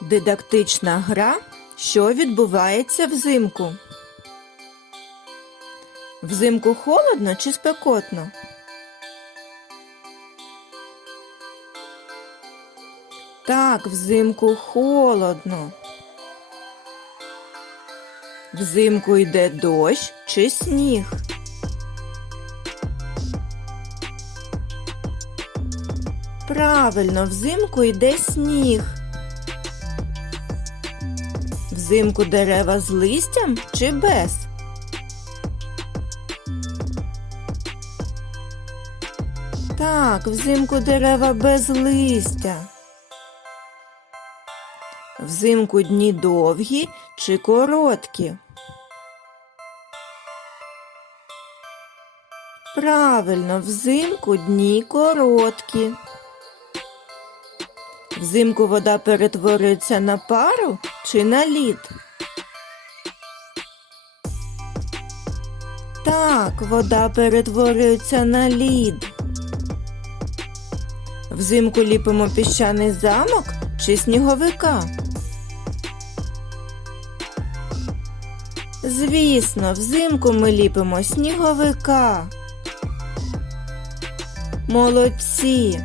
Дидактична гра, що відбувається взимку. Взимку холодно чи спекотно? Так, взимку холодно. Взимку йде дощ чи сніг? Правильно, взимку йде сніг. Взимку дерева з листям чи без? Так, взимку дерева без листя. Взимку дні довгі чи короткі? Правильно, взимку дні короткі. Взимку вода перетворюється на пару чи на лід? Так, вода перетворюється на лід. Взимку ліпимо піщаний замок чи сніговика? Звісно, взимку ми ліпимо сніговика. Молодці!